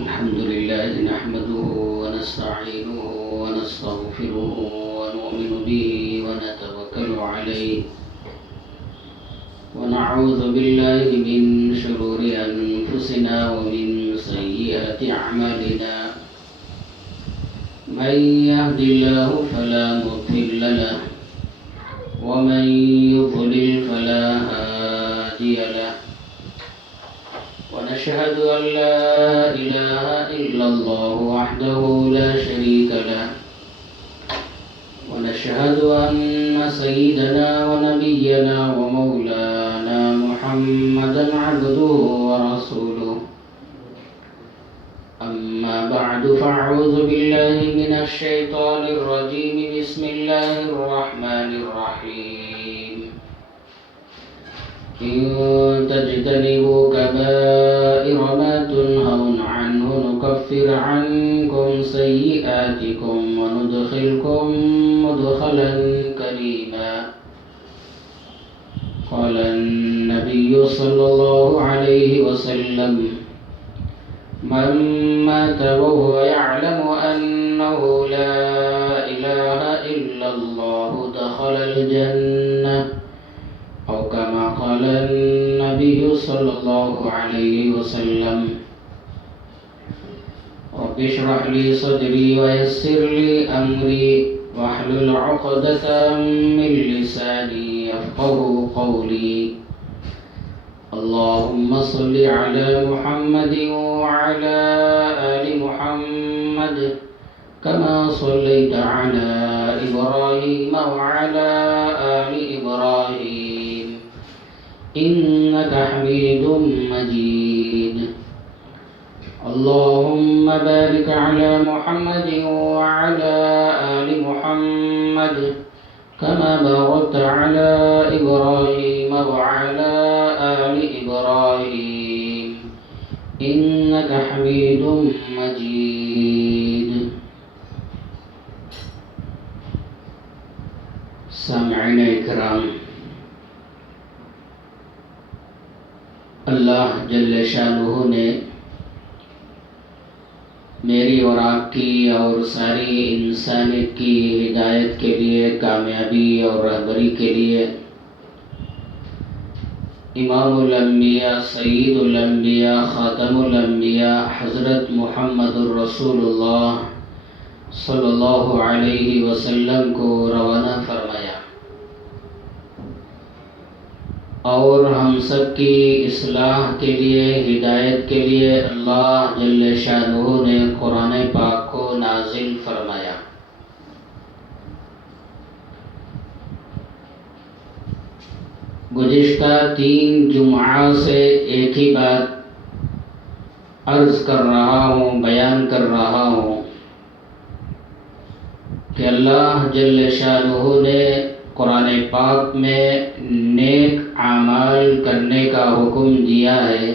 الحمد لله نحمده ونستعينه ونستغفره ونؤمن به ونتوكل عليه ونعوذ بالله من شرور أنفسنا ومن سيئات أعمالنا من يهد الله فلا مضل له ومن يضلل فلا هادي له ونشهد أن لا إله إلا الله وحده لا شريك له ونشهد أن سيدنا ونبينا ومولانا محمدا عبده ورسوله أما بعد فأعوذ بالله من الشيطان الرجيم بسم الله الرحمن الرحيم إن تجتنبوا كبائر ما تنهون عنه نكفر عنكم سيئاتكم وندخلكم مدخلا كريما قال النبي صلى الله عليه وسلم من مات وهو يعلم أنه لا إله إلا الله دخل الجنة أو كما قال النبي صلى الله عليه وسلم رب اشرح لي صدري ويسر لي أمري واحلل عقدة من لساني يفقه قولي اللهم صل على محمد وعلى آل محمد كما صليت على إبراهيم وعلى آل إبراهيم إنك حميد مجيد اللهم بارك على محمد وعلى آل محمد كما باركت على إبراهيم وعلى آل إبراهيم إنك حميد مجيد سامعین اکرام، اللہ جل شانہ نے میری اور آپ کی اور ساری انسانیت کی ہدایت کے لیے، کامیابی اور رہبری کے لیے امام الانبیاء، سید الانبیاء، خاتم الانبیاء حضرت محمد الرسول اللہ صلی اللہ علیہ وسلم کو روانہ فرمایا، اور ہم سب کی اصلاح کے لیے، ہدایت کے لیے اللہ جل شانہ نے قرآن پاک کو نازل فرمایا۔ گزشتہ 3 جمعہ سے ایک ہی بات عرض کر رہا ہوں، بیان کر رہا ہوں کہ اللہ جل شانہ نے قرآن پاک میں نیک اعمال کرنے کا حکم دیا ہے،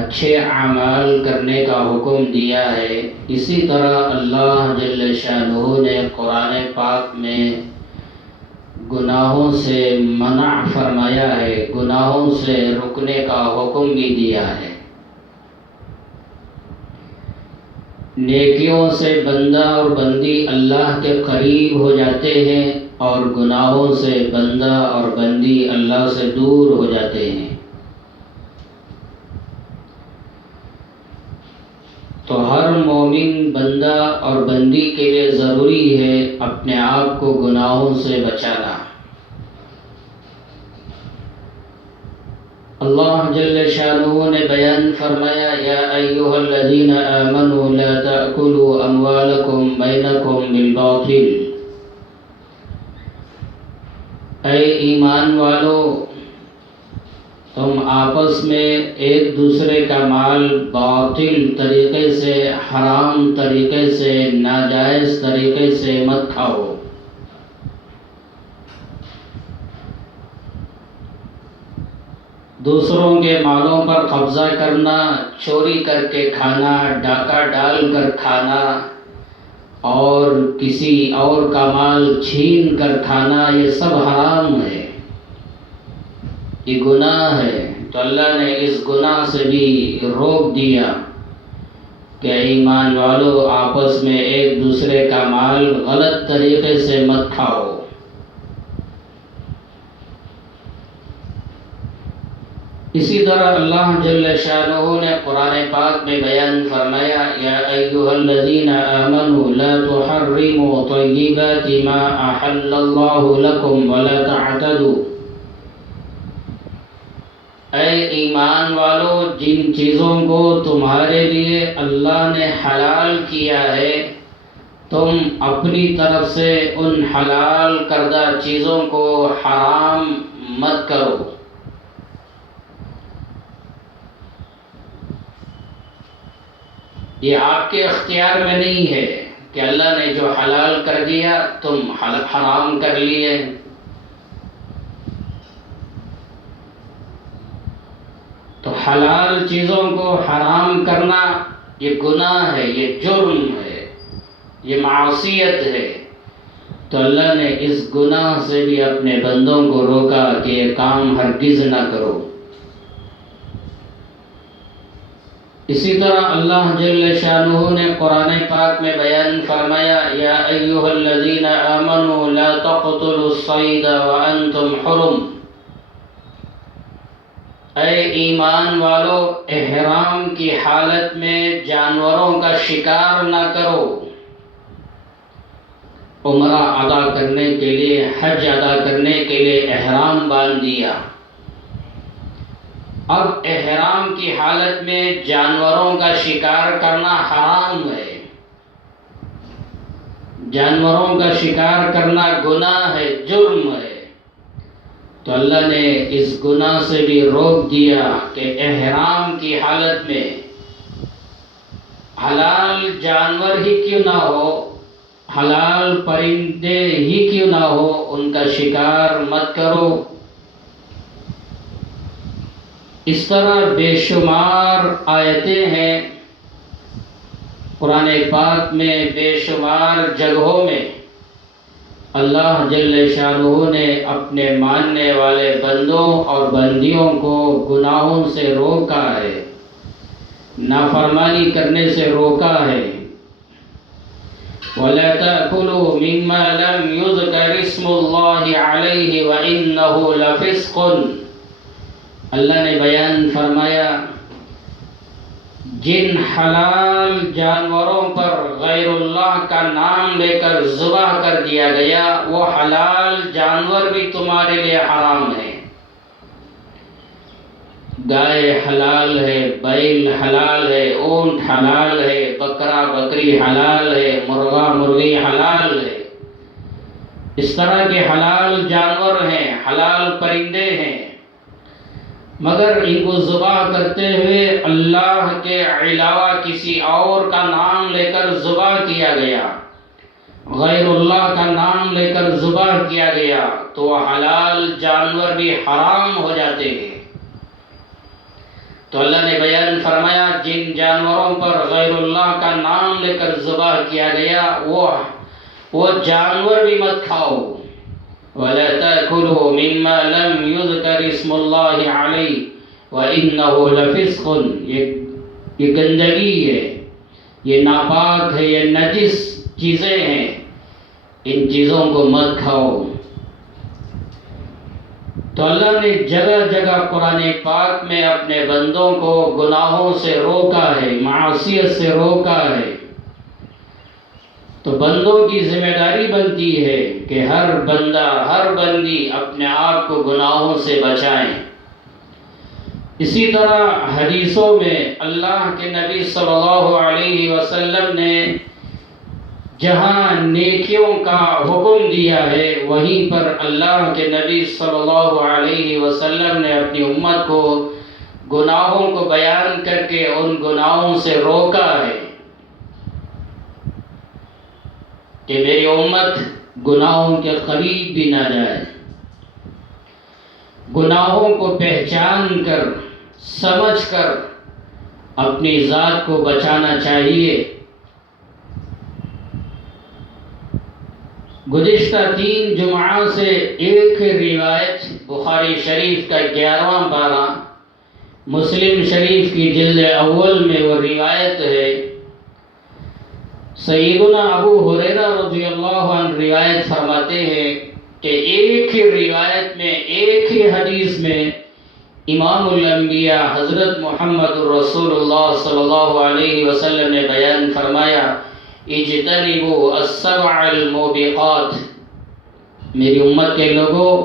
اچھے اعمال کرنے کا حکم دیا ہے۔ اسی طرح اللہ جل شانہ نے قرآن پاک میں گناہوں سے منع فرمایا ہے، گناہوں سے رکنے کا حکم بھی دیا ہے۔ نیکیوں سے بندہ اور بندی اللہ کے قریب ہو جاتے ہیں، اور گناہوں سے بندہ اور بندی اللہ سے دور ہو جاتے ہیں۔ تو ہر مومن بندہ اور بندی کے لیے ضروری ہے اپنے آپ کو گناہوں سے بچانا۔ اللہ جل شانہ نے بیان فرمایا، یا ایھا الذین آمنوا لا تأکلوا اموالکم بینکم بالباطل، اے ایمان والو، تم آپس میں ایک دوسرے کا مال باطل طریقے سے، حرام طریقے سے، ناجائز طریقے سے مت کھاؤ۔ دوسروں کے مالوں پر قبضہ کرنا، چوری کر کے کھانا، ڈاکہ ڈال کر کھانا، اور کسی اور کا مال چھین کر کھانا، یہ سب حرام ہے، یہ گناہ ہے۔ تو اللہ نے اس گناہ سے بھی روک دیا کہ ایمان والو آپس میں ایک دوسرے کا مال غلط طریقے سے مت کھاؤ۔ اسی طرح اللہ جل شانہ نے قرآن پاک میں بیان فرمایا یا ایھا الذین آمنوا لا تحرموا طیبات ما احل اللہ لکم ولا تعتدوا، اے ایمان والو جن چیزوں کو تمہارے لیے اللہ نے حلال کیا ہے تم اپنی طرف سے ان حلال کردہ چیزوں کو حرام مت کرو۔ یہ آپ کے اختیار میں نہیں ہے کہ اللہ نے جو حلال کر دیا تم حرام کر لیے۔ تو حلال چیزوں کو حرام کرنا یہ گناہ ہے، یہ جرم ہے، یہ معصیت ہے۔ تو اللہ نے اس گناہ سے بھی اپنے بندوں کو روکا کہ یہ کام ہرگز نہ کرو۔ اسی طرح اللہ جل شانہ نے قرآن پاک میں بیان فرمایا یا ایھا الذین آمنوا لا تقتلوا الصید وانتم حرم، اے ایمان والو احرام کی حالت میں جانوروں کا شکار نہ کرو۔ عمرہ ادا کرنے کے لیے، حج ادا کرنے کے لیے احرام باندھ دیا، اب احرام کی حالت میں جانوروں کا شکار کرنا حرام ہے، جانوروں کا شکار کرنا گناہ ہے، جرم ہے۔ تو اللہ نے اس گناہ سے بھی روک دیا کہ احرام کی حالت میں حلال جانور ہی کیوں نہ ہو، حلال پرندے ہی کیوں نہ ہو، ان کا شکار مت کرو۔ اس طرح بے شمار آیتیں ہیں قرآن پاک میں، بے شمار جگہوں میں اللہ جل شانہ نے اپنے ماننے والے بندوں اور بندیوں کو گناہوں سے روکا ہے، نافرمانی کرنے سے روکا ہے۔ وَلَا تَأْكُلُوا مِمَّا لَمْ يُذْكَرِ اسْمُ اللَّهِ عَلَيْهِ وَإِنَّهُ لَفِسْقٌ، اللہ نے بیان فرمایا جن حلال جانوروں پر غیر اللہ کا نام لے کر ذبح کر دیا گیا وہ حلال جانور بھی تمہارے لیے حرام ہے۔ گائے حلال ہے، بیل حلال ہے، اونٹ حلال ہے، بکرا بکری حلال ہے، مرغا مرغی حلال ہے۔ اس طرح کے حلال جانور ہیں، حلال پرندے ہیں، مگر ان کو ذبح کرتے ہوئے اللہ کے علاوہ کسی اور کا نام لے کر ذبح کیا گیا، غیر اللہ کا نام لے کر ذبح کیا گیا تو وہ حلال جانور بھی حرام ہو جاتے ہیں۔ تو اللہ نے بیان فرمایا جن جانوروں پر غیر اللہ کا نام لے کر ذبح کیا گیا وہ جانور بھی مت کھاؤ۔ وَلَا تَأْكُلُوا مِمَّا لَمْ يُذْكَرِ اسْمُ اللَّهِ عَلَيْهِ وَإِنَّهُ لَفِسْقٌ، یہ گندگی ہے، یہ ناپاک ہے، یہ نجس چیزیں ہیں، ان چیزوں کو مت کھاؤ۔ تو اللہ نے جگہ جگہ قرآن پاک میں اپنے بندوں کو گناہوں سے روکا ہے، معصیت سے روکا ہے۔ تو بندوں کی ذمہ داری بنتی ہے کہ ہر بندہ ہر بندی اپنے آپ کو گناہوں سے بچائیں۔ اسی طرح حدیثوں میں اللہ کے نبی صلی اللہ علیہ وسلم نے جہاں نیکیوں کا حکم دیا ہے وہیں پر اللہ کے نبی صلی اللہ علیہ وسلم نے اپنی امت کو گناہوں کو بیان کر کے ان گناہوں سے روکا ہے کہ میری امت گناہوں کے قریب بھی نہ جائے۔ گناہوں کو پہچان کر سمجھ کر اپنی ذات کو بچانا چاہیے۔ گزشتہ 3 جمعہ سے ایک روایت بخاری شریف کا 11واں پارہ مسلم شریف کی جلد اول میں وہ روایت ہے، سیدنا ابو ہریرہ رضی اللہ عنہ روایت فرماتے ہیں کہ ایک ہی روایت میں، ایک ہی حدیث میں امام الانبیاء حضرت محمد رسول اللہ صلی اللہ علیہ وسلم نے بیان فرمایا، اجتنبوا السبع الموبقات، میری امت کے لوگوں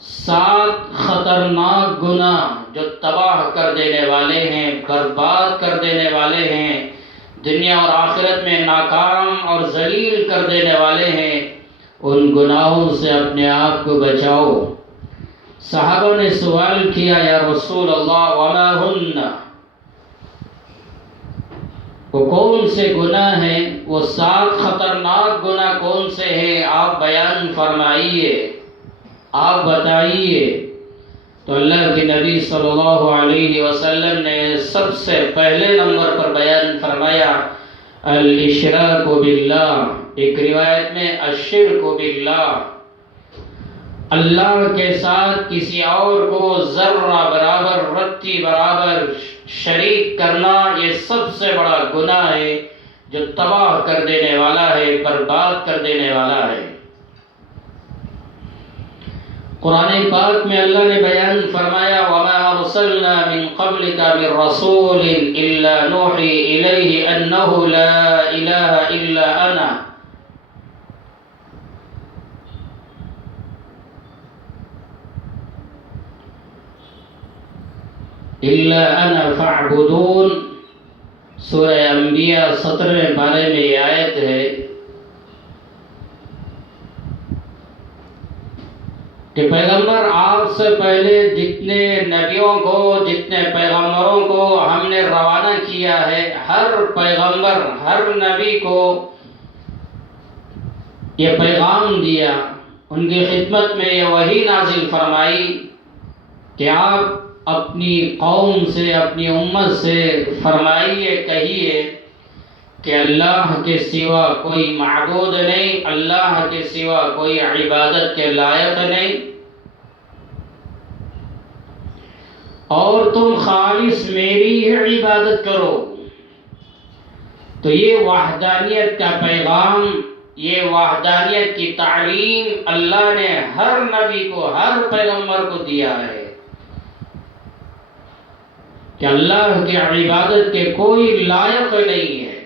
7 خطرناک گناہ جو تباہ کر دینے والے ہیں، برباد کر دینے والے ہیں، دنیا اور آخرت میں ناکام اور ذلیل کر دینے والے ہیں، ان گناہوں سے اپنے آپ کو بچاؤ۔ صحابہ نے سوال کیا، یا رسول اللہ وما ہن، وہ کون سے گناہ ہیں، وہ 7 خطرناک گناہ کون سے ہیں، آپ بیان فرمائیے، آپ بتائیے۔ تو اللہ کے نبی صلی اللہ علیہ وسلم نے سب سے پہلے نمبر پر بیان فرمایا الاشراک باللہ، ایک روایت میں الشرک باللہ، اللہ کے ساتھ کسی اور کو ذرہ برابر، رتی برابر شریک کرنا، یہ سب سے بڑا گناہ ہے جو تباہ کر دینے والا ہے، برباد کر دینے والا ہے۔ قرآن پاک میں اللہ نے بیان فرمایا، وَمَا أَرْسَلْنَا مِن قَبْلِكَ مِن رَّسُولٍ إِلَّا نُوحِي إِلَيْهِ أَنَّهُ لَا إِلَٰهَ إِلَّا أَنَا فَاعْبُدُونِ۔ سورہ انبیاء 17 پارے میں یہ آیت ہے کہ پیغمبر آپ سے پہلے جتنے نبیوں کو، جتنے پیغمبروں کو ہم نے روانہ کیا ہے، ہر پیغمبر، ہر نبی کو یہ پیغام دیا، ان کی خدمت میں یہ وحی نازل فرمائی کہ آپ اپنی قوم سے، اپنی امت سے فرمائیے، کہیے کہ اللہ کے سوا کوئی معبود نہیں، اللہ کے سوا کوئی عبادت کے لائق نہیں، اور تم خالص میری ہی عبادت کرو۔ تو یہ وحدانیت کا پیغام، یہ وحدانیت کی تعلیم اللہ نے ہر نبی کو، ہر پیغمبر کو دیا ہے کہ اللہ کی عبادت کے کوئی لائق نہیں ہے۔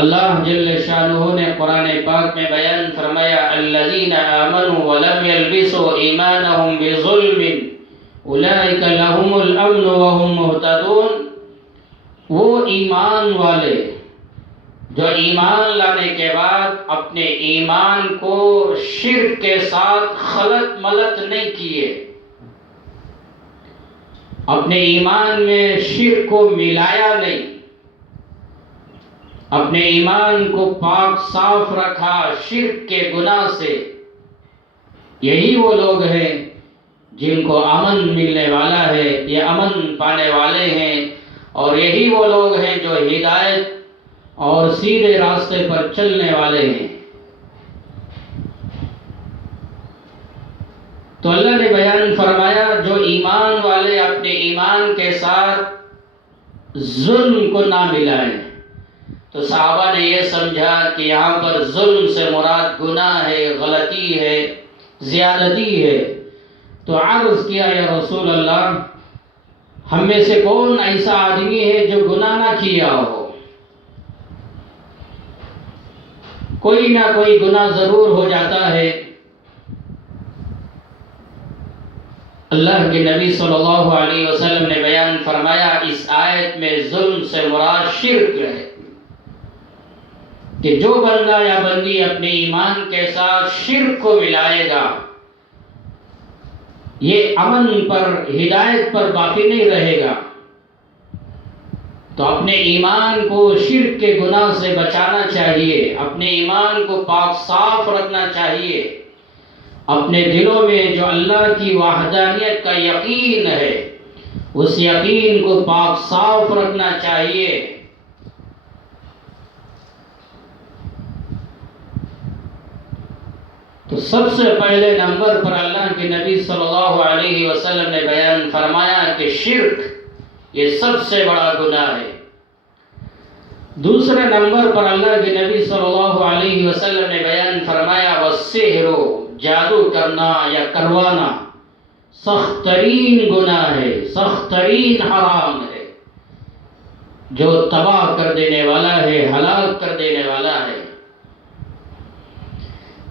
اللہ جل شانہ نے قرآن پاک میں بیان فرمایا، الذین آمنوا ولم یلبسوا ایمانہم بظلم اولئک لہم الامن وہم مہتدون۔ وہ ایمان والے جو ایمان لانے کے بعد اپنے ایمان کو شرک کے ساتھ خلط ملط نہیں کیے، اپنے ایمان میں شرک کو ملایا نہیں، اپنے ایمان کو پاک صاف رکھا شرک کے گناہ سے، یہی وہ لوگ ہیں جن کو امن ملنے والا ہے، یہ امن پانے والے ہیں، اور یہی وہ لوگ ہیں جو ہدایت اور سیدھے راستے پر چلنے والے ہیں۔ تو اللہ نے بیان فرمایا، جو ایمان والے اپنے ایمان کے ساتھ ظلم کو نہ ملائیں۔ تو صحابہ نے یہ سمجھا کہ یہاں پر ظلم سے مراد گناہ ہے، غلطی ہے، زیادتی ہے۔ تو عرض کیا، یا رسول اللہ، ہم میں سے کون ایسا آدمی ہے جو گناہ نہ کیا ہو؟ کوئی نہ کوئی گناہ ضرور ہو جاتا ہے۔ اللہ کے نبی صلی اللہ علیہ وسلم نے بیان فرمایا، اس آیت میں ظلم سے مراد شرک ہے، کہ جو بندہ یا بندی اپنے ایمان کے ساتھ شرک کو ملائے گا، یہ امن پر، ہدایت پر باقی نہیں رہے گا۔ تو اپنے ایمان کو شرک کے گناہ سے بچانا چاہیے، اپنے ایمان کو پاک صاف رکھنا چاہیے، اپنے دلوں میں جو اللہ کی وحدانیت کا یقین ہے، اس یقین کو پاک صاف رکھنا چاہیے۔ تو سب سے پہلے نمبر پر اللہ کے نبی صلی اللہ علیہ وسلم نے بیان فرمایا کہ شرک یہ سب سے بڑا گناہ ہے۔ دوسرے نمبر پر اللہ کے نبی صلی اللہ علیہ وسلم نے بیان فرمایا والسحر، جادو کرنا یا کروانا سخت ترین گناہ ہے، سخت ترین حرام ہے، جو تباہ کر دینے والا ہے، ہلاک کر دینے والا ہے۔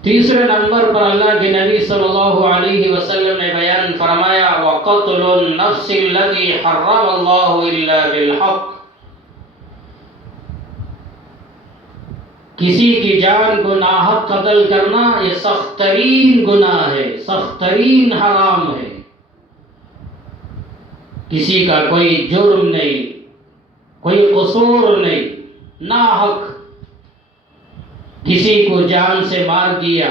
تیسرے نمبر پر اللہ کے نبی صلی اللہ علیہ وسلم نے بیان فرمایا وَقَتْلُ النَّفْسِ الَّتِي حَرَّمَ اللَّهُ إِلَّا بِالْحَقِّ، کسی کی جان کو ناحق قتل کرنا یہ سخت ترین گناہ ہے، سخت ترین حرام ہے۔ کسی کا کوئی جرم نہیں، کوئی قصور نہیں، ناحق کسی کو جان سے مار دیا،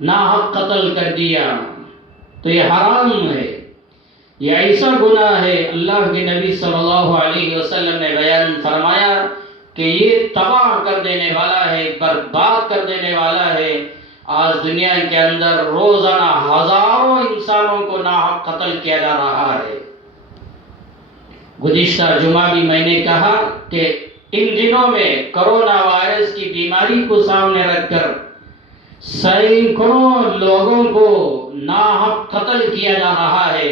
ناحق قتل کر دیا تو یہ حرام ہے، یہ ایسا گناہ ہے۔ اللہ کے نبی صلی اللہ علیہ وسلم نے بیان فرمایا کہ یہ تباہ کر دینے والا ہے، برباد کر دینے والا ہے۔ آج دنیا کے اندر روزانہ ہزاروں انسانوں کو ناحق قتل کیا جا رہا ہے۔ گزشتہ جمعہ بھی میں نے کہا کہ ان دنوں میں کرونا وائرس کی بیماری کو سامنے رکھ کر سینکڑوں لوگوں کو ناحق قتل کیا جا رہا ہے،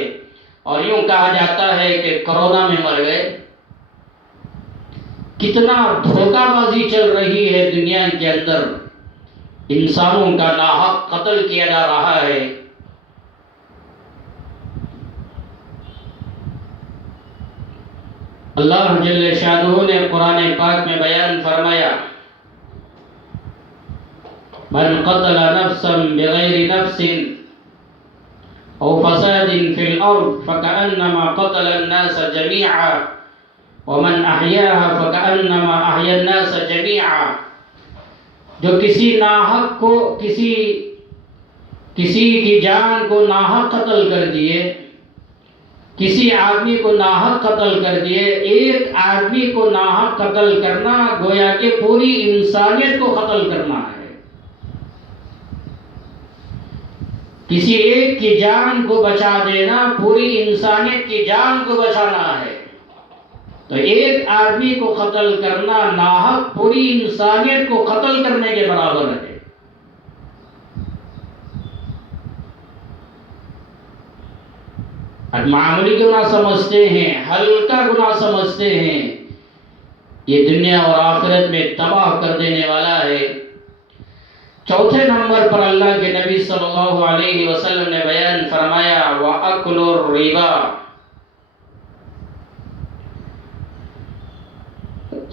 اور یوں کہا جاتا ہے کہ کرونا میں مر گئے۔ کتنا دھوکہ بازی چل رہی ہے دنیا کے اندر، انسانوں کا ناحق قتل کیا جا رہا ہے۔ اللہ جل شانہ نے قرآن پاک میں بیان فرمایا من قتل نفسا بغیر نفس او فساد فی الارض فکأنما قتل الناس جميعا ومن احیاها فکأنما احیا الناس جميعا، جو کسی ناحق کو کسی کی جان کو ناحق قتل کر دیے، کسی آدمی کو ناحق قتل کر دیے، ایک آدمی کو ناحق قتل کرنا گویا کہ پوری انسانیت کو قتل کرنا ہے۔ کسی ایک کی جان کو بچا دینا پوری انسانیت کی جان کو بچانا ہے، تو ایک آدمی کو قتل کرنا ناحق پوری انسانیت کو قتل کرنے کے برابر ہے۔ معمولی گناہ سمجھتے ہیں، ہلکا گناہ سمجھتے ہیں، یہ دنیا اور آخرت میں تباہ کر دینے والا ہے۔ چوتھے نمبر پر اللہ کے نبی صلی اللہ علیہ وسلم نے بیان فرمایا وَأَكْلُ الرِّبَا،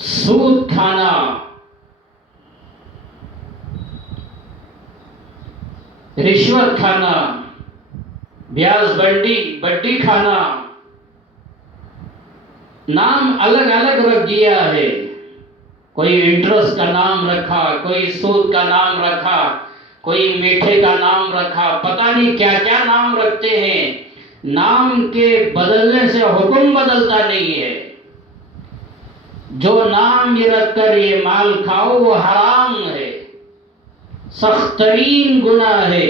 سود کھانا، رشوت کھانا، بیاز بڈی کھانا، نام الگ الگ رکھ دیا ہے۔ کوئی انٹرسٹ کا نام رکھا، کوئی سود کا نام رکھا، کوئی میٹھے کا نام رکھا، پتہ نہیں کیا کیا نام رکھتے ہیں۔ نام کے بدلنے سے حکم بدلتا نہیں ہے۔ جو نام یہ رکھ کر یہ مال کھاؤ وہ حرام ہے، سخت ترین گناہ ہے۔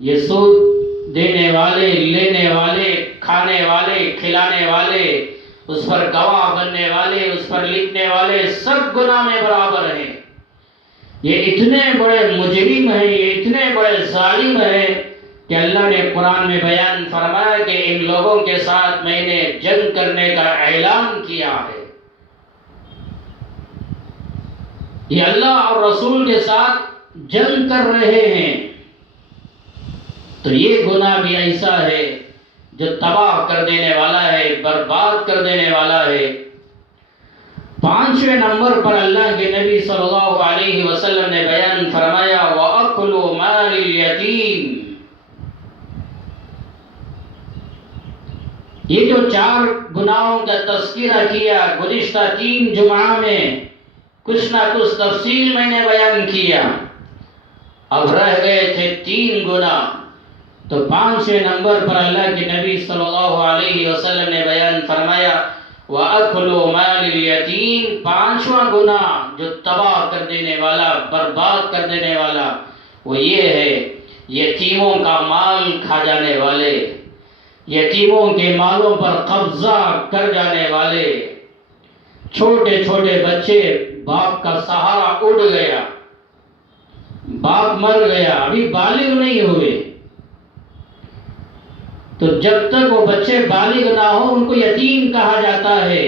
یہ سود دینے والے، لینے والے، کھانے والے، کھلانے والے، اس پر گواہ بننے والے، اس پر لکھنے والے، سب گناہ میں برابر ہیں۔ یہ اتنے بڑے مجرم ہیں، یہ اتنے بڑے ظالم ہیں کہ اللہ نے قرآن میں بیان فرمایا کہ ان لوگوں کے ساتھ میں نے جنگ کرنے کا اعلان کیا ہے۔ یہ اللہ اور رسول کے ساتھ جنگ کر رہے ہیں، تو یہ گناہ بھی ایسا ہے جو تباہ کر دینے والا ہے، برباد کر دینے والا ہے۔ پانچویں نمبر پر اللہ کے نبی صلی اللہ علیہ وسلم نے بیان فرمایا وَأَكْلُ مَالِ الْيَتِيمِ، یہ جو چار گناہوں کا تذکرہ کیا گزشتہ 3 جمعہ میں کچھ نہ کچھ تفصیل میں نے بیان کیا، اب رہ گئے تھے 3 گناہ، تو 5ویں نمبر پر اللہ کے نبی صلی اللہ علیہ وسلم نے بیان فرمایا وَأَكْلُ مَالِ الْيَتِيمِ، 5واں گناہ جو تباہ کر دینے والا، برباد کر دینے والا، وہ یہ ہے یتیموں کا مال کھا جانے والے، یتیموں کے مالوں پر قبضہ کر جانے والے، چھوٹے چھوٹے بچے، باپ کا سہارا اڑ گیا، باپ مر گیا، ابھی بالغ نہیں ہوئے، تو جب تک وہ بچے بالغ نہ ہو ان کو یتیم کہا جاتا ہے۔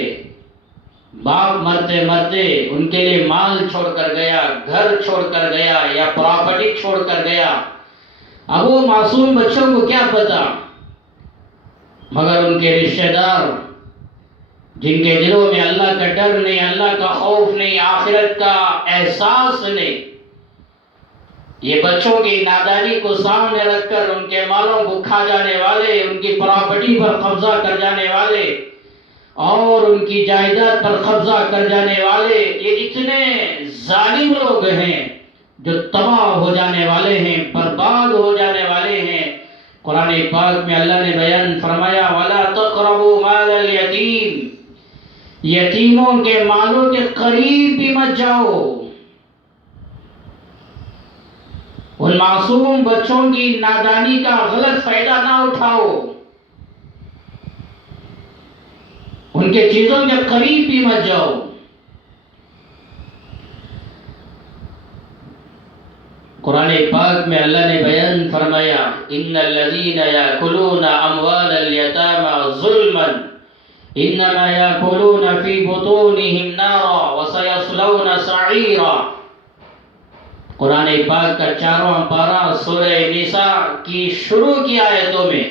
باپ مرتے مرتے ان کے لیے مال چھوڑ کر گیا، گھر چھوڑ کر گیا یا پراپرٹی چھوڑ کر گیا، اب وہ معصوم بچوں کو کیا پتا، مگر ان کے رشتہ دار جن کے دلوں میں اللہ کا ڈر نہیں، اللہ کا خوف نہیں، آخرت کا احساس نہیں، یہ بچوں کی نادانی کو سامنے رکھ کر ان کے مالوں کو کھا جانے والے، ان کی پراپرٹی پر قبضہ کر جانے والے اور ان کی جائیداد پر قبضہ کر جانے والے، یہ اتنے ظالم لوگ ہیں جو تباہ ہو جانے والے ہیں، برباد ہو جانے والے ہیں۔ قرآن پاک میں اللہ نے بیان فرمایا وَلَا تَقْرَبُوا مَالَ الْيَتِيمِ، یتیموں کے مالوں کے قریب بھی مت جاؤ، ان معصوم بچوں کی نادانی کا غلط فائدہ نہ اٹھاؤ، ان کے چیزوں کے قریب بھی مت جاؤ۔ قرآن پاک میں اللہ نے بیان فرمایا ان الذین یاکلون اموال الیتامی ظلما انما یاکلون فی بطونہم نارا وسیصلون سعیرا۔ قرآن پاک کا 4واں پارہ سورہ نساء کی شروع کی آیتوں میں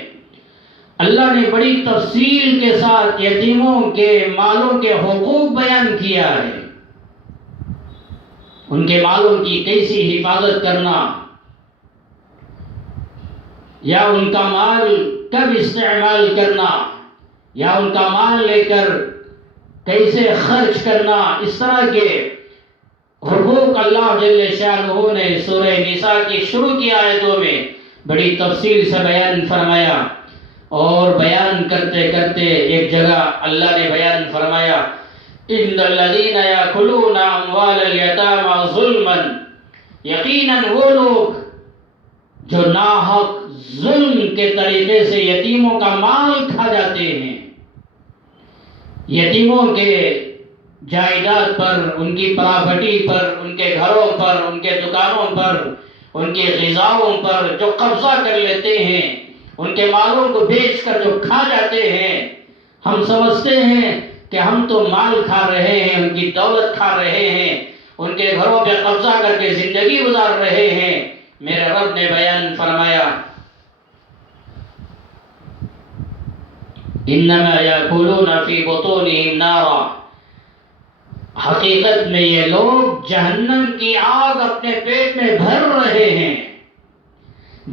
اللہ نے بڑی تفصیل کے ساتھ یتیموں کے مالوں کے حقوق بیان کیا ہے، ان کے مالوں کی کیسی حفاظت کرنا یا ان کا مال کب استعمال کرنا یا ان کا مال لے کر کیسے خرچ کرنا، اس طرح کے حقوق اللہ جل شانہ نے سورہ نساء کی شروع کی آیتوں میں بڑی تفصیل سے بیان فرمایا۔ اور بیان کرتے کرتے ایک جگہ اللہ نے بیان فرمایا ان الذین یاکلون اموال الیتامی ظلما، یقیناً وہ لوگ جو ناحق ظلم کے طریقے سے یتیموں کا مال کھا جاتے ہیں، یتیموں کے جائیداد پر، ان کی پراپرٹی پر، ان کے گھروں پر، ان کے دکانوں پر، ان کی غذاؤں پر جو قبضہ کر لیتے ہیں، ان کے مالوں کو بیچ کر جو کھا جاتے ہیں، ہم سمجھتے ہیں کہ ہم تو مال کھا رہے ہیں، ان کی دولت کھا رہے ہیں، ان کے گھروں پہ قبضہ کر کے زندگی گزار رہے ہیں۔ میرے رب نے بیان فرمایا انما یاکلون فی بطونہم نارا، حقیقت میں یہ لوگ جہنم کی آگ اپنے پیٹ میں بھر رہے ہیں،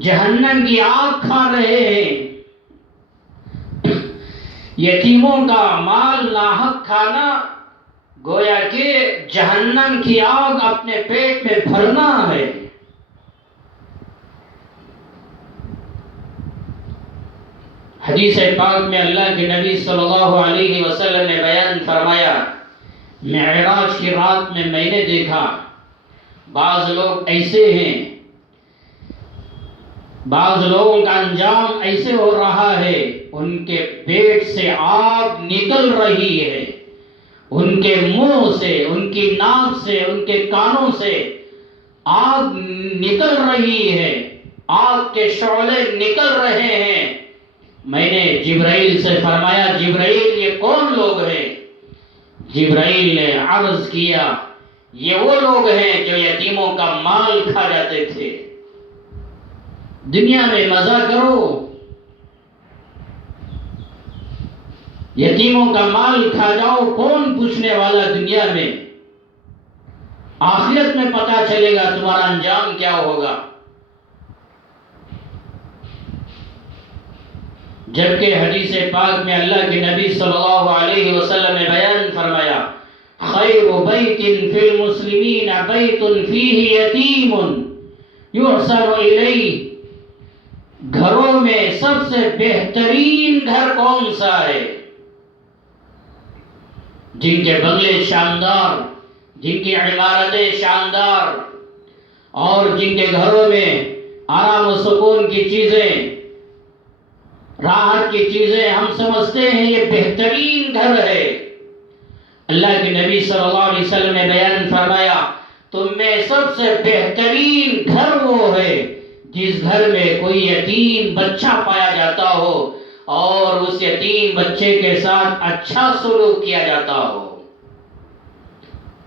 جہنم کی آگ کھا رہے ہیں۔ یتیموں کا مال ناحق کھانا گویا کہ جہنم کی آگ اپنے پیٹ میں بھرنا ہے۔ حدیث پاک میں اللہ کے نبی صلی اللہ علیہ وسلم نے بیان فرمایا معراج کی رات میں نے دیکھا بعض لوگ ایسے ہیں، بعض لوگوں کا انجام ایسے ہو رہا ہے، ان کے پیٹ سے آگ نکل رہی ہے، ان کے منہ سے، ان کی ناک سے، ان کے کانوں سے آگ نکل رہی ہے، آگ کے شعلے نکل رہے ہیں۔ میں نے جبرائیل سے فرمایا جبرائیل یہ کون لوگ ہیں؟ جبرائیل نے عرض کیا یہ وہ لوگ ہیں جو یتیموں کا مال کھا جاتے تھے۔ دنیا میں مزہ کرو، یتیموں کا مال کھا جاؤ، کون پوچھنے والا دنیا میں؟ آخرت میں پتہ چلے گا تمہارا انجام کیا ہوگا۔ جبکہ حدیث پاک میں اللہ کے نبی صلی اللہ علیہ وسلم نے بیان فرمایا خیر بیت فی المسلمین بیت فیہ یتیم یحسن الیہ، گھروں میں سب سے بہترین گھر کون سا ہے؟ جن کے بنگلے شاندار، جن کی عمارتیں شاندار، اور جن کے گھروں میں آرام و سکون کی چیزیں، راحت کی چیزیں ہم سمجھتے ہیں یہ بہترین گھر ہے، اللہ کے نبی صلی اللہ علیہ وسلم نے بیان فرمایا تم میں سب سے بہترین گھر وہ ہے جس گھر میں کوئی یتیم بچہ پایا جاتا ہو اور اس یتیم بچے کے ساتھ اچھا سلوک کیا جاتا ہو،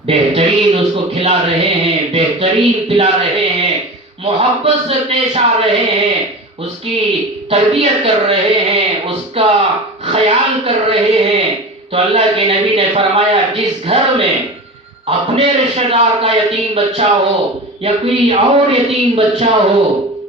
بہترین اس کو کھلا رہے ہیں، بہترین پلا رہے ہیں، محبت سے پیش آ رہے ہیں، اس کی تربیت کر رہے ہیں، اس کا خیال کر رہے ہیں، تو اللہ کے نبی نے فرمایا جس گھر میں اپنے رشتہ دار کا یتیم بچہ ہو یا کوئی اور یتیم بچہ ہو،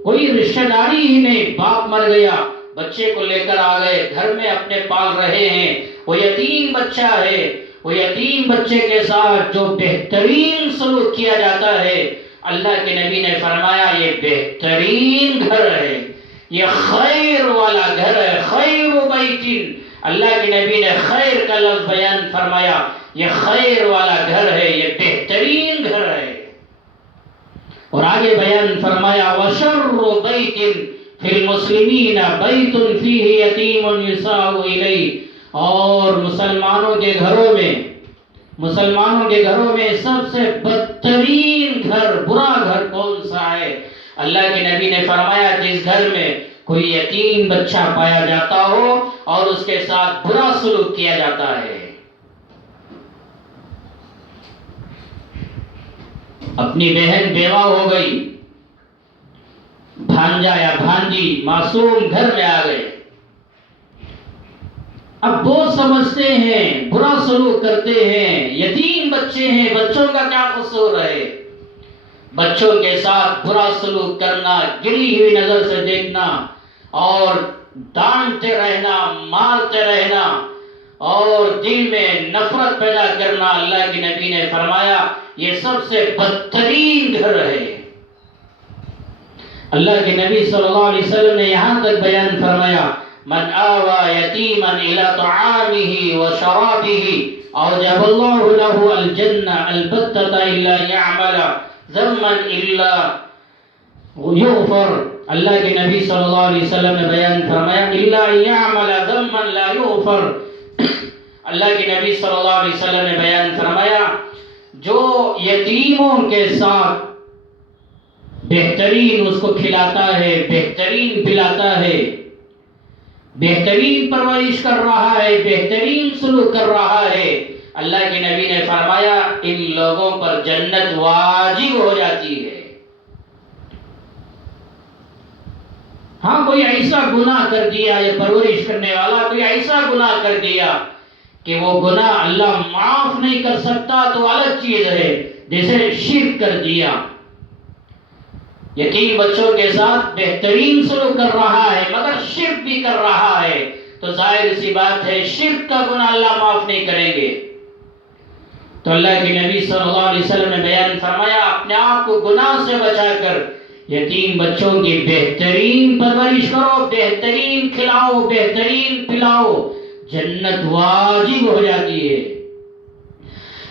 کوئی رشتہ داری ہی نہیں، باپ مر گیا بچے کو لے کر آ گئے گھر میں اپنے پال رہے ہیں، وہ یتیم بچہ ہے، وہ یتیم بچے کے ساتھ جو بہترین سلوک کیا جاتا ہے، اللہ کے نبی نے فرمایا یہ بہترین گھر ہے، یہ خیر والا گھر ہے، خیر بیت، اللہ کے نبی نے خیر کا لفظ بیان فرمایا، یہ خیر والا گھر ہے، یہ بہترین گھر ہے، اور آگے بیان فرمایا وَشَرُّ بَيْتٍ فِي الْمُسْلِمِينَ بَيْتٌ فِيهِ يَتِيمٌ يُسَاءُ إِلَيْهِ، اور مسلمانوں کے گھروں میں سب سے بدترین گھر، برا گھر کون سا ہے؟ اللہ کے نبی نے فرمایا جس گھر میں کوئی یتیم بچہ پایا جاتا ہو اور اس کے ساتھ برا سلوک کیا جاتا ہے، اپنی بہن بیوہ ہو گئی، بھانجا یا بھانجی معصوم گھر میں آ گئے، اب وہ سمجھتے ہیں، برا سلوک کرتے ہیں، یتیم بچے ہیں، بچوں کا کیا قصور ہے، بچوں کے ساتھ برا سلوک کرنا، گری ہوئی نظر سے دیکھنا اور ڈانٹتے رہنا، مارتے رہنا اور دل میں نفرت پیدا کرنا، اللہ کے نبی نے فرمایا یہ سب سے بدترین گھر ہے۔ اللہ کے نبی صلی اللہ علیہ وسلم نے یہاں تک بیان فرمایا من آوى يتيما الى طعامه وشرابه اوجب الله له الجنة البتة الا يعمل ذما الا يغفر، اللہ کے نبی صلی اللہ علیہ وسلم نے بیان فرمایا الا يعمل ذما لا يغفر، اللہ کے نبی صلی اللہ علیہ وسلم نے بیان فرمایا جو یتیموں کے ساتھ بہترین اس کو کھلاتا ہے، بہترین پلاتا ہے، بہترین پرورش کر رہا ہے، بہترین سلوک کر رہا ہے، اللہ کے نبی نے فرمایا ان لوگوں پر جنت واجب ہو جاتی ہے۔ ہاں کوئی ایسا گناہ کر دیا، یہ پرورش کرنے والا کوئی ایسا گناہ کر دیا کہ وہ گناہ اللہ معاف نہیں کر سکتا تو الگ چیز ہے، جیسے شرک کر دیا، یتیم بچوں کے ساتھ بہترین سلوک کر رہا ہے مگر شرک بھی کر رہا ہے، تو ظاہر سی بات ہے شرک کا گناہ اللہ معاف نہیں کریں گے، تو اللہ کے نبی صلی اللہ علیہ وسلم نے بیان فرمایا اپنے آپ کو گناہ سے بچا کر یتیم بچوں کی بہترین پرورش کرو، بہترین کھلاؤ، بہترین پلاؤ، جنت واجب ہو جاتی ہے۔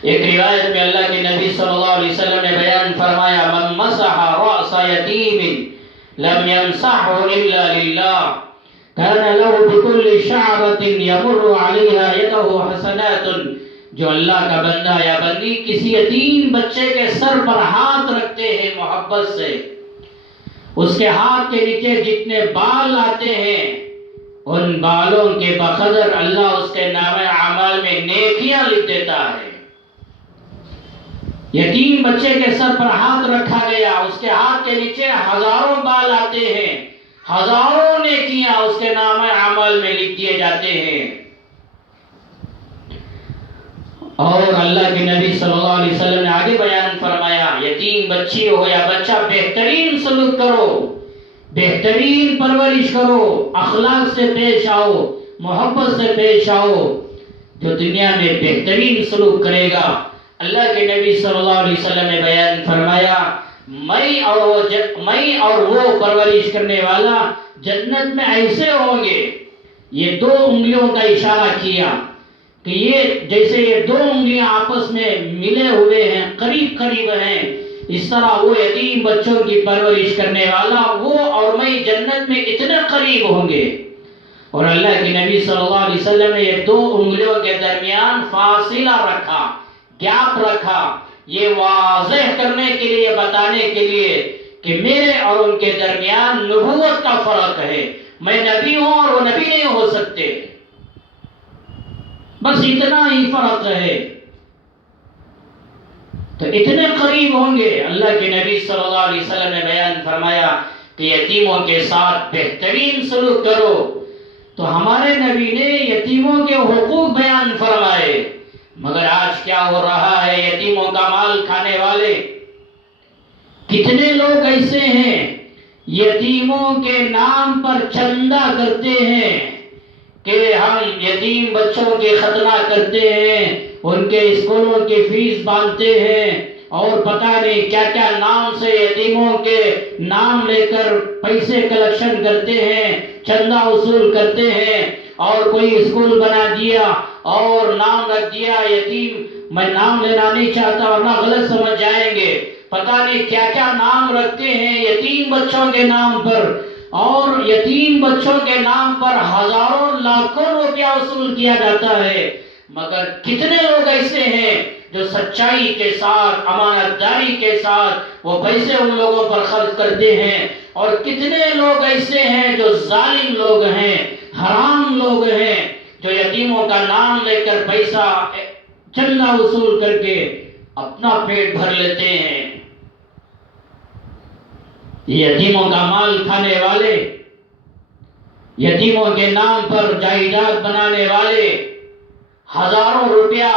ایک روایت میں اللہ کے نبی صلی اللہ علیہ وسلم نے بیان فرمایا من مسح رأس یتیم لم يمسحه الا للہ كان له بكل شعرة يمر عليها يده حسنات، جو اللہ کا بندہ یا بندی کسی یتیم بچے کے سر پر ہاتھ رکھتے ہیں محبت سے، اس کے ہاتھ کے نیچے جتنے بال آتے ہیں ان بالوں کے بقدر اللہ اس کے نام اعمال میں نیکیاں لکھ دیتا ہے۔ یتیم بچے کے سر پر ہاتھ رکھا گیا، اس کے ہاتھ کے نیچے ہزاروں بال آتے ہیں، ہزاروں نیکیاں اس کے نام اعمال میں لکھ دیے جاتے ہیں۔ اور اللہ کے نبی صلی اللہ علیہ وسلم نے آگے بیان فرمایا یتیم بچی ہو یا بچہ بہترین سلوک کرو، بہترین پرورش کرو، اخلاق سے پیش آؤ، محبت سے پیش آؤ، جو دنیا میں بہترین سلوک کرے گا اللہ کے نبی صلی اللہ علیہ وسلم نے بیان فرمایا میں اور وہ پرورش کرنے والا جنت میں ایسے ہوں گے، یہ دو انگلیوں کا اشارہ کیا کہ یہ جیسے یہ دو انگلیاں آپس میں ملے ہوئے ہیں، قریب قریب ہیں، اس طرح وہ یتیم بچوں کی پرورش کرنے والا وہ اور میں جنت میں اتنے قریب ہوں گے۔ اور اللہ کے نبی صلی اللہ علیہ وسلم نے یہ 2 انگلیوں کے درمیان فاصلہ رکھا، گیپ رکھا، یہ واضح کرنے کے لیے، بتانے کے لیے کہ میرے اور ان کے درمیان نبوت کا فرق ہے، میں نبی ہوں اور وہ نبی نہیں ہو سکتے، بس اتنا ہی فرق ہے۔ تو اتنے قریب ہوں گے۔ اللہ کے نبی صلی اللہ علیہ وسلم نے بیان فرمایا کہ یتیموں کے ساتھ بہترین سلوک کرو، تو ہمارے نبی نے یتیموں کے حقوق بیان فرمائے، مگر آج کیا ہو رہا ہے؟ یتیموں کا مال کھانے والے کتنے لوگ ایسے ہیں یتیموں کے نام پر چندہ کرتے ہیں کہ ہم یتیم بچوں کے ختنہ کرتے ہیں، ان کے اسکولوں کی فیس باندھتے ہیں، اور پتہ نہیں کیا کیا نام سے یتیموں کے نام لے کر پیسے کلیکشن کرتے ہیں، چندہ وصول کرتے ہیں، اور کوئی اسکول بنا دیا اور نام رکھ دیا یتیم، میں نام لینا نہیں چاہتا ورنہ غلط سمجھ جائیں گے، پتہ نہیں کیا کیا نام رکھتے ہیں یتیم بچوں کے نام پر، اور یتیم بچوں کے نام پر ہزاروں لاکھوں روپیہ وصول کیا جاتا ہے۔ مگر کتنے لوگ ایسے ہیں جو سچائی کے ساتھ، امانت داری کے ساتھ وہ پیسے ان لوگوں پر خرچ کرتے ہیں، اور کتنے لوگ ایسے ہیں جو ظالم لوگ ہیں، حرام لوگ ہیں، جو یتیموں کا نام لے کر پیسہ چندہ وصول کر کے اپنا پیٹ بھر لیتے ہیں۔ یتیموں کا مال کھانے والے، یتیموں کے نام پر جائیداد بنانے والے، ہزاروں روپیہ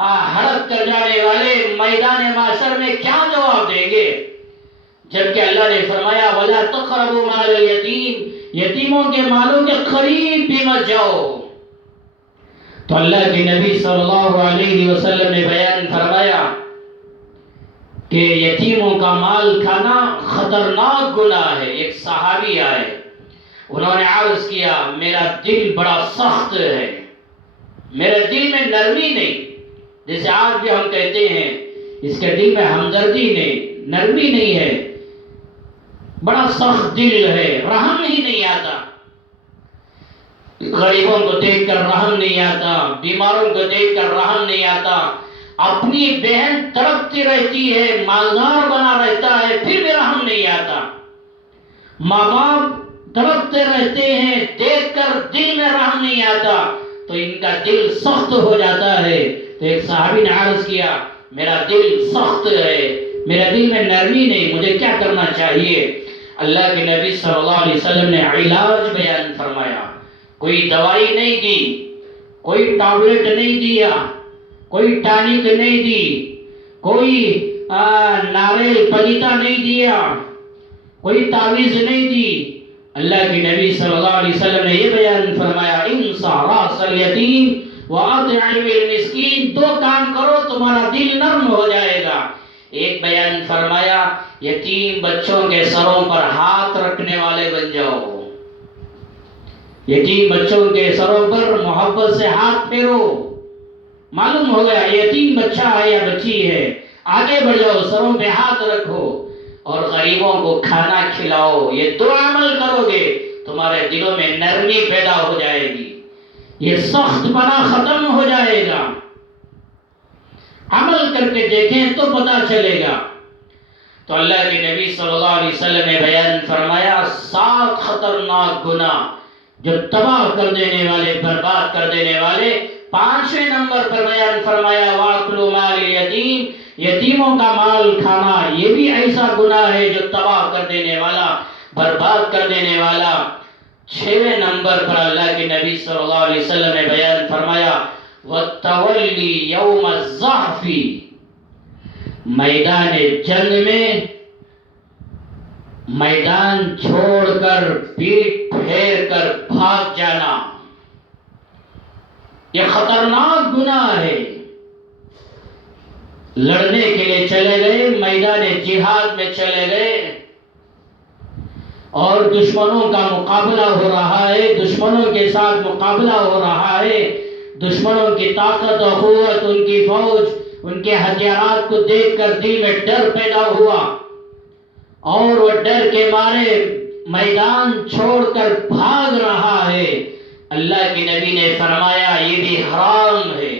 ہڑپ کر جانے والے میدان معاشر میں کیا جواب دیں گے؟ جبکہ اللہ نے فرمایا وَلَا تَقْرَبُوا مَالَ الْيَتِيمِ، یتیموں کے مالوں کے قریب بھی مت جاؤ۔ تو اللہ کے نبی صلی اللہ علیہ وسلم نے بیان فرمایا کہ یتیموں کا مال کھانا خطرناک گناہ ہے۔ ایک صحابی آئے، انہوں نے عرض کیا میرا دل بڑا سخت ہے، میرے دل میں نرمی نہیں، جیسے آج بھی ہم کہتے ہیں اس کے دل میں ہمدردی نہیں، نرمی نہیں ہے، بڑا سخت دل ہے، رحم ہی نہیں آتا، غریبوں کو دیکھ کر رحم نہیں آتا، بیماروں کو دیکھ کر رحم نہیں آتا، اپنی بہن تڑپتی رہتی ہے، مالدار بنا رہتا ہے، پھر بھی رحم نہیں آتا، ماں باپ تڑپتے رہتے ہیں، دیکھ کر دل میں رحم نہیں آتا، تو ان کا دل سخت ہو جاتا ہے۔ تو ایک صحابی نے عرض کیا میرا دل سخت ہے، میرے دل میں نرمی نہیں، مجھے کیا کرنا چاہیے؟ اللہ کے نبی صلی اللہ علیہ وسلم نے علاج بیان فرمایا، کوئی دوائی نہیں دی، کوئی ٹیبلٹ نہیں دیا، کوئی ٹانک نہیں دی، کوئی ناریل پلیتا نہیں دیا، کوئی تعویذ نہیں دی۔ اللہ کے نبی صلی اللہ علیہ وسلم نے یہ بیان فرمایا انصا راس الیتیم واطعم المسکین، 2 کام کرو تمہارا دل نرم ہو جائے گا۔ ایک بیان فرمایا یتیم بچوں کے سروں پر ہاتھ رکھنے والے بن جاؤ، یتیم بچوں کے سروں پر محبت سے ہاتھ پھیرو، معلوم ہو گیا یتیم بچہ ہے یا بچی ہے، آگے بڑھ جاؤ، سروں پہ ہاتھ رکھو اور غریبوں کو کھانا کھلاؤ۔ یہ 2 عمل کرو گے تمہارے دلوں میں نرمی پیدا ہو جائے گی، یہ سخت پنا ختم ہو جائے گا۔ عمل کر کے دیکھیں تو پتہ چلے گا۔ تو اللہ کے نبی صلی اللہ علیہ وسلم نے بیان فرمایا 7 خطرناک گناہ جو تباہ کر دینے والے، برباد کر دینے والے۔ 5ویں نمبر پر بیان فرمایا وَأَكْلُ مَالِ الْيَتِيمِ، یتیموں کا مال کھانا یہ بھی ایسا گناہ ہے جو تباہ کر دینے والا، برباد کر دینے والا۔ 6ویں نمبر پر اللہ کے نبی صلی اللہ علیہ وسلم نے بیان فرمایا وَالتَّوَلِّي يَوْمَ الزَّحْفِ، میدان جنگ میں میدان چھوڑ کر، پیٹ پھیر کر بھاگ جانا، یہ خطرناک گناہ ہے۔ لڑنے کے لیے چلے گئے، میدان جہاد میں چلے گئے اور دشمنوں کا مقابلہ ہو رہا ہے، دشمنوں کے ساتھ مقابلہ ہو رہا ہے، دشمنوں کی طاقت و قوت، ان کی فوج ان کے ہتھیارات کو دیکھ کر دل میں ڈر پیدا ہوا اور وہ ڈر کے مارے میدان چھوڑ کر بھاگ رہا ہے۔ اللہ کے نبی نے فرمایا یہ بھی حرام ہے،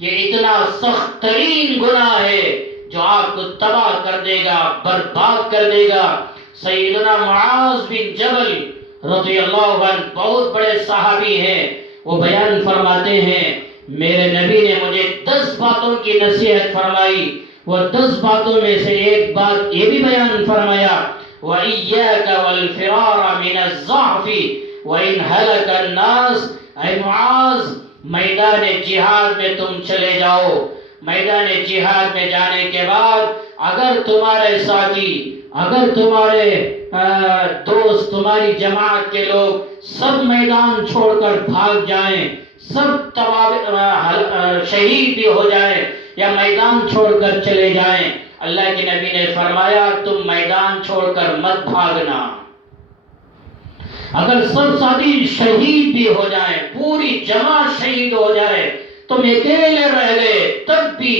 یہ اتنا سخت ترین گناہ ہے جو آپ کو تباہ کر دے گا، برباد کر دے گا۔ سیدنا معاذ بن جبل رضی اللہ عنہ بہت بڑے صحابی ہیں، وہ بیان فرماتے ہیں میرے نبی نے مجھے 10 باتوں کی نصیحت فرمائی، وہ 10 باتوں میں سے ایک بات یہ بھی بیان فرمایا وَإِيَّاكَ وَالْفِرَارَ مِنَ الضَّعْفِ وَإِنْ هَلَكَ النَّاسِ۔ اے معاذ میدان جہاد میں تم چلے جاؤ، میدان جہاد میں جانے کے بعد اگر تمہارے ساتھی، اگر تمہارے دوست، تمہاری جماعت کے لوگ سب میدان چھوڑ کر بھاگ جائیں، سب شہید بھی ہو جائیں یا میدان چھوڑ کر چلے جائیں، اللہ کے نبی نے فرمایا تم میدان چھوڑ کر مت بھاگنا۔ اگر سب ساتھی شہید بھی ہو جائیں، پوری جماعت شہید ہو جائے، تم اکیلے رہ گئے، تب بھی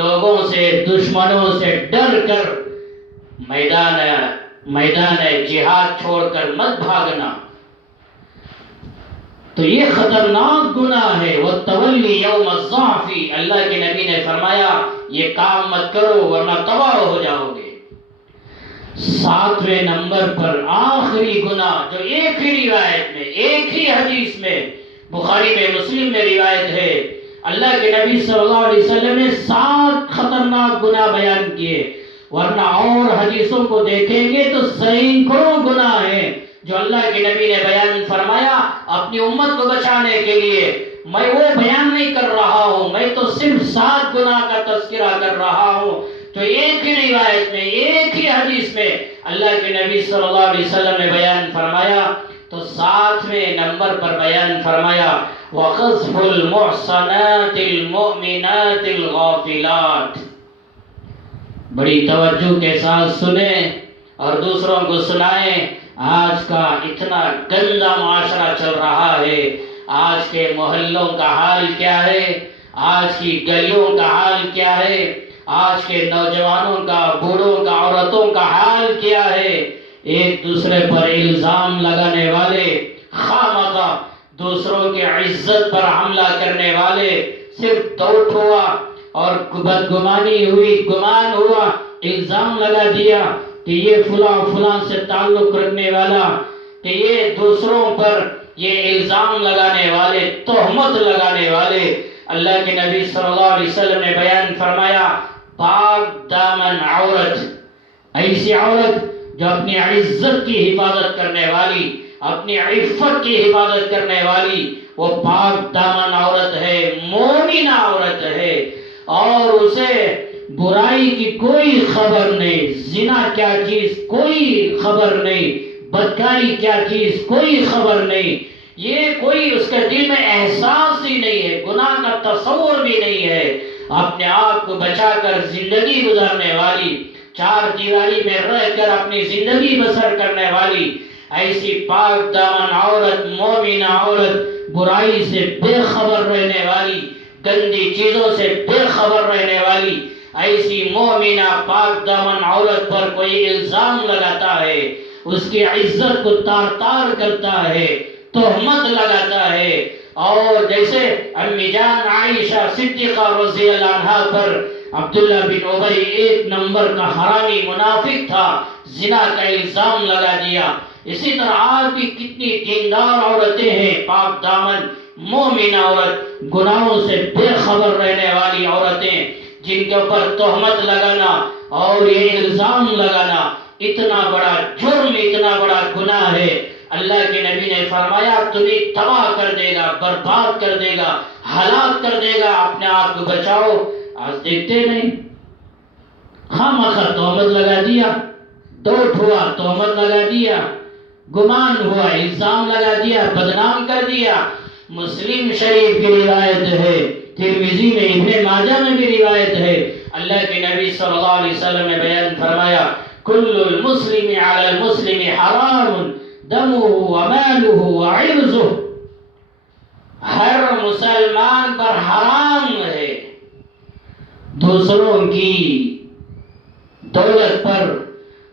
لوگوں سے، دشمنوں سے ڈر کر میدان جہاد چھوڑ کر مت بھاگنا۔ تو یہ خطرناک گناہ ہے وَالتَّوَلِّ يَوْمَ الضَّعْفِ۔ اللہ کے نبی نے فرمایا یہ کام مت کرو ورنہ تباہ ہو جاؤ گے۔ 7ویں نمبر پر آخری گناہ جو ایک ہی روایت میں، ایک ہی حدیث میں، بخاری میں، مسلم میں روایت ہے، اللہ کے نبی صلی اللہ علیہ وسلم نے 7 خطرناک گناہ بیان کیے، ورنہ اور حدیثوں کو دیکھیں گے تو سینکڑوں گناہ ہیں جو اللہ کے نبی نے بیان فرمایا اپنی امت کو بچانے کے لیے۔ میں وہ بیان نہیں کر رہا ہوں، میں تو صرف 7 گناہ کا تذکرہ کر رہا ہوں تو ایک ہی روایت میں، ایک ہی حدیث میں اللہ کے نبی صلی اللہ علیہ وسلم نے بیان فرمایا۔ تو 7ویں نمبر پر بیان فرمایا وَقَذْفُ الْمُحْصَنَاتِ الْمُؤْمِنَاتِ الْغَافِلَاتِ۔ بڑی توجہ کے ساتھ سنیں اور دوسروں کو سنائیں۔ آج کا اتنا گندا معاشرہ چل رہا ہے، آج کے محلوں کا حال کیا ہے، آج کی گلیوں کا حال کیا ہے، آج کے نوجوانوں کا، بوڑھوں کا، عورتوں کا حال کیا ہے۔ ایک دوسرے پر الزام لگانے والے، خامخواہ دوسروں کی عزت پر حملہ کرنے والے، صرف دوٹ ہوا اور بدگمانی ہوئی، گمان ہوا، الزام لگا دیا کہ یہ فلاں سے تعلق رکھنے والا، کہ یہ دوسروں پر یہ الزام لگانے والے، تہمت لگانے والے۔ اللہ کے نبی صلی اللہ علیہ وسلم نے بیان فرمایا پاک دامن عورت، ایسی عورت جو اپنی عزت کی حفاظت کرنے والی، اپنی عفت کی حفاظت کرنے والی، وہ پاک دامن عورت ہے، مومنہ عورت ہے، اور اسے برائی کی کوئی خبر نہیں، زنا کیا چیز کوئی خبر نہیں، بدکاری کیا چیز کوئی خبر نہیں، یہ کوئی اس کے دل میں احساس ہی نہیں ہے، گناہ کا تصور بھی نہیں ہے۔ اپنے آپ کو بچا کر زندگی گزارنے والی، 4 دیواری میں رہ کر اپنی زندگی بسر کرنے والی، ایسی پاک دامن عورت، مومنہ عورت، برائی سے بے خبر رہنے والی، گندی چیزوں سے بے خبر رہنے والی، ایسی مومنہ پاک دامن عورت پر کوئی الزام لگاتا ہے، اس کی عزت کو تار تار کرتا ہے، تہمت لگاتا ہے، اور جیسے امی جان عائشہ صدیقہ رضی اللہ عنہا پر عبداللہ بن ابی 1 نمبر کا حرامی منافق تھا، زنا کا الزام لگا دیا، اسی طرح آج بھی کتنی دیندار عورتیں ہیں، پاک دامن مومنہ عورت، گناہوں سے بے خبر رہنے والی عورتیں، جن کے اوپر تہمت لگانا اور یہ الزام لگانا اتنا بڑا جرم، اتنا بڑا گناہ ہے۔ اللہ کے نبی نے فرمایا تمہیں تباہ کر دے گا، برباد کر دے گا، ہلاک کر دے گا، اپنے آپ کو بچاؤ۔ آج دیکھتے نہیں، خامخواہ تہمت لگا دیا، دوٹ ہوا، تہمت لگا دیا، گمان ہوا، الزام لگا دیا، بدنام کر دیا۔ مسلم شریف کی روایت ہے، ترمذی میں، ابن ماجہ میں بھی روایت ہے، اللہ کے نبی صلی اللہ علیہ وسلم نے بیان فرمایا کل المسلم علی المسلم حرام دمہ ومالہ وعرضہ، ہر مسلمان پر حرام ہے دوسروں کی دولت پر،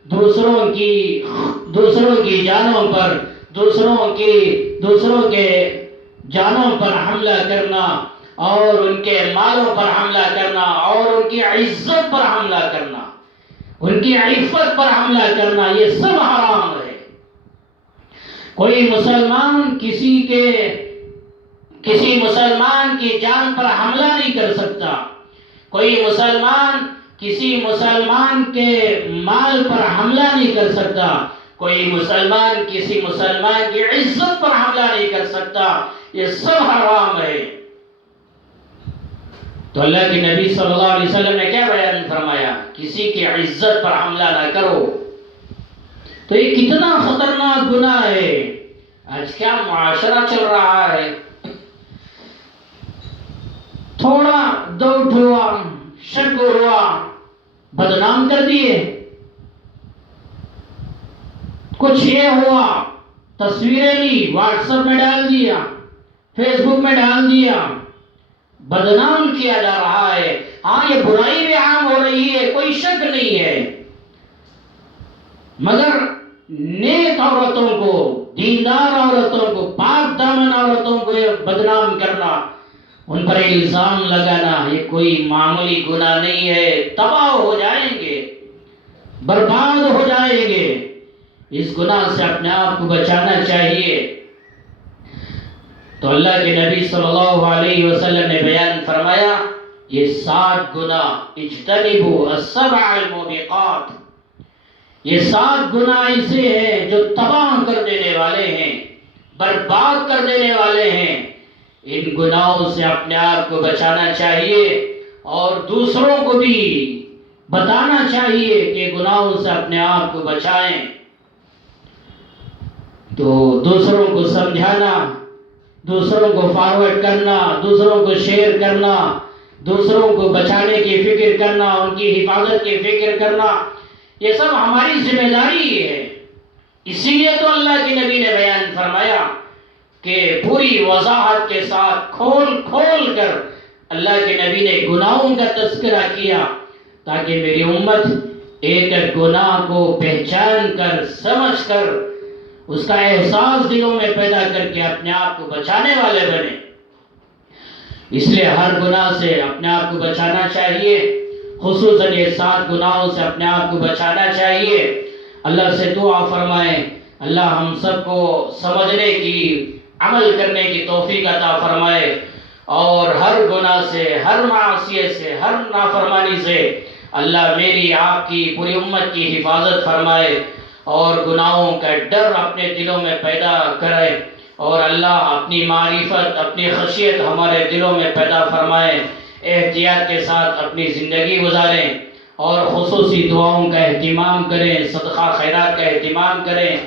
دوسروں کی جانوں پر، دوسروں کے جانوں پر حملہ کرنا، اور ان کے مالوں پر حملہ کرنا، اور ان کی عزت پر حملہ کرنا، ان کی عفت پر حملہ کرنا، یہ سب حرام ہے۔ کوئی مسلمان کسی مسلمان کی جان پر حملہ نہیں کر سکتا، کوئی مسلمان کسی مسلمان کے مال پر حملہ نہیں کر سکتا، کوئی مسلمان کسی مسلمان کی عزت پر حملہ نہیں کر سکتا، یہ سب حرام ہے۔ تو اللہ کے نبی صلی اللہ علیہ وسلم نے کیا بیان فرمایا؟ کسی کی عزت پر حملہ نہ کرو۔ تو یہ کتنا خطرناک گناہ ہے۔ آج کیا معاشرہ چل رہا ہے، تھوڑا ڈاؤٹ ہوا، شک ہوا، بدنام کر دیے، کچھ یہ ہوا، تصویریں لی، واٹس ایپ میں ڈال دیا، فیس بک میں ڈال دیا، بدنام کیا جا رہا ہے۔ ہاں یہ برائی بھی عام ہو رہی ہے، کوئی شک نہیں ہے، مگر نیک عورتوں کو، دیندار عورتوں کو، پاک دامن عورتوں کو یہ بدنام کرنا، ان پر الزام لگانا، یہ کوئی معمولی گناہ نہیں ہے۔ تباہ ہو جائیں گے، برباد ہو جائیں گے۔ اس گناہ سے اپنے آپ کو بچانا چاہیے۔ تو اللہ کے نبی صلی اللہ علیہ وسلم نے بیان فرمایا، یہ 7 گناہ، اجتنبوا السبع الموبقات، یہ 7 گناہ ایسے ہیں جو تباہ کر دینے والے ہیں، برباد کر دینے والے ہیں۔ ان گناہوں سے اپنے آپ کو بچانا چاہیے، اور دوسروں کو بھی بتانا چاہیے کہ گناہوں سے اپنے آپ کو بچائیں۔ تو دوسروں کو سمجھانا، دوسروں کو فارورڈ کرنا، دوسروں کو شیئر کرنا، دوسروں کو بچانے کی فکر کرنا، ان کی حفاظت کی فکر کرنا، یہ سب ہماری ذمہ داری ہے۔ اسی لیے تو اللہ کے نبی نے بیان فرمایا کہ پوری وضاحت کے ساتھ کھول کر اللہ کے نبی نے گناہوں کا تذکرہ کیا، تاکہ میری امت ایک ایک گناہ کو پہچان کر، سمجھ کر، اس کا احساس دلوں میں پیدا کر کے اپنے آپ کو بچانے والے بنے۔ اس لیے ہر گناہ سے اپنے آپ کو بچانا چاہیے، خصوصاً یہ 7 گناہوں سے اپنے آپ کو بچانا چاہیے۔ اللہ سے دعا فرمائیں، اللہ ہم سب کو سمجھنے کی، عمل کرنے کی توفیق عطا فرمائے، اور ہر گناہ سے، ہر معصیت سے، ہر نافرمانی سے اللہ میری، آپ کی، پوری امت کی حفاظت فرمائے، اور گناہوں کا ڈر اپنے دلوں میں پیدا کرے، اور اللہ اپنی معرفت، اپنی خشیت ہمارے دلوں میں پیدا فرمائے۔ احتیاط کے ساتھ اپنی زندگی گزاریں، اور خصوصی دعاؤں کا اہتمام کریں، صدقہ خیرات کا اہتمام کریں،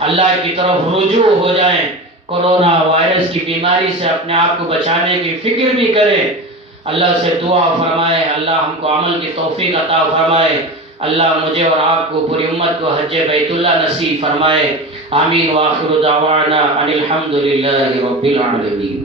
اللہ کی طرف رجوع ہو جائیں، کورونا وائرس کی بیماری سے اپنے آپ کو بچانے کی فکر بھی کریں۔ اللہ سے دعا فرمائے، اللہ ہم کو عمل کی توفیق عطا فرمائے، اللہ مجھے اور آپ کو، پوری امت کو حج بیت اللہ نصیب فرمائے۔ آمین، وآخر دعوانا ان الحمد للہ رب العالمین۔